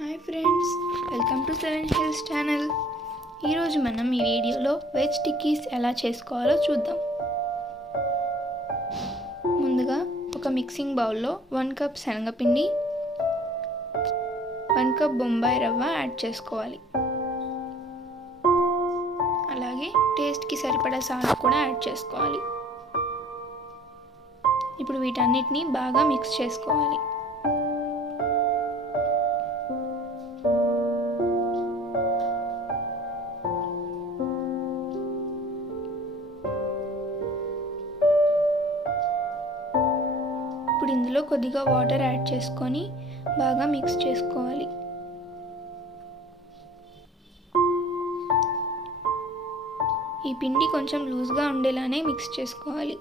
Hi friends, welcome to seven hills channel. ఈరోజు మనం ఈ వీడియోలో వెజ్ టిక్కీస్ ఎలా చేసుకోవాలో చూద్దాం. ముందుగా ఒక మిక్సింగ్ బౌల్లో 1 కప్ శనగపిండి, 1 కప్ బొంబాయి రవ్వ యాడ్ చేసుకోవాలి. అలాగే టేస్ట్కి సరిపడా సాల్ట్ కూడా యాడ్ చేసుకోవాలి. ఇప్పుడు వీటన్నిటిని బాగా మిక్స్ చేసుకోవాలి. ఇప్పుడు ఇందులో కొద్దిగా వాటర్ యాడ్ చేసుకొని బాగా మిక్స్ చేసుకోవాలి. ఈ పిండి కొంచెం లూజ్గా ఉండేలానే మిక్స్ చేసుకోవాలి.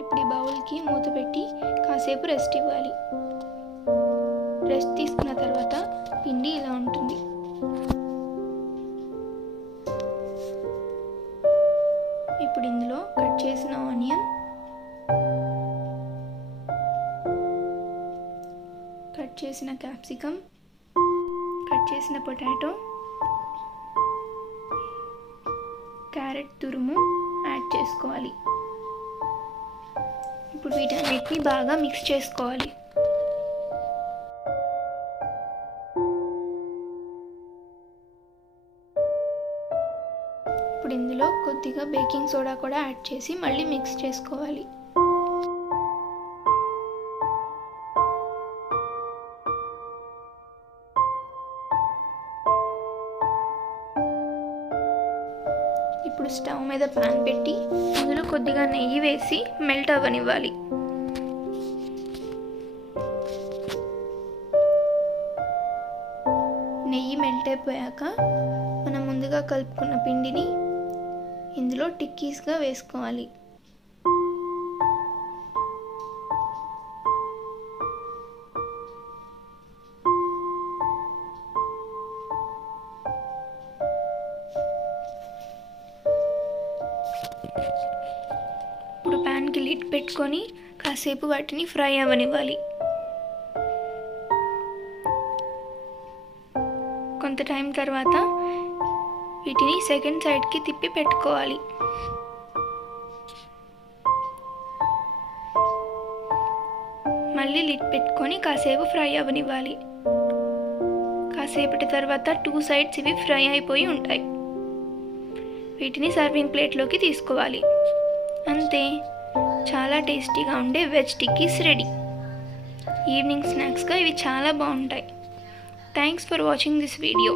ఇప్పుడు ఈ బౌల్కి మూత పెట్టి కాసేపు రెస్ట్ ఇవ్వాలి. రెస్ట్ తీసుకున్న తర్వాత పిండి ఇలా ఉంటుంది. ఇప్పుడు ఇందులో కట్ చేసిన ఆనియన్, కట్ చేసిన క్యాప్సికమ్, కట్ చేసిన పొటాటో, క్యారెట్ తురుము యాడ్ చేసుకోవాలి. ఇప్పుడు వీటన్నిటిని బాగా మిక్స్ చేసుకోవాలి. ఇప్పుడు ఇందులో కొద్దిగా బేకింగ్ సోడా కూడా యాడ్ చేసి మళ్ళీ మిక్స్ చేసుకోవాలి. ఇప్పుడు స్టవ్ మీద పాన్ పెట్టి అందులో కొద్దిగా నెయ్యి వేసి మెల్ట్ అవ్వనివ్వాలి. నెయ్యి మెల్ట్ అయిపోయాక మనం ముందుగా కలుపుకున్న పిండిని ఇందులో టిక్కీస్గా వేసుకోవాలి. ఇప్పుడు ప్యాన్కి లిడ్ పెట్టుకొని కాసేపు వాటిని ఫ్రై అవ్వనివ్వాలి. కొంత టైం తర్వాత వీటిని సెకండ్ సైడ్కి తిప్పి పెట్టుకోవాలి. మళ్ళీ లిడ్ పెట్టుకొని కాసేపు ఫ్రై అవ్వనివ్వాలి. కాసేపటి తర్వాత 2 సైడ్స్ ఇవి ఫ్రై అయిపోయి ఉంటాయి. వీటిని సర్వింగ్ ప్లేట్లోకి తీసుకోవాలి. అంతే, చాలా టేస్టీగా ఉండే వెజ్ టిక్కీస్ రెడీ. ఈవినింగ్ స్నాక్స్గా ఇవి చాలా బాగుంటాయి. Thanks for watching this video.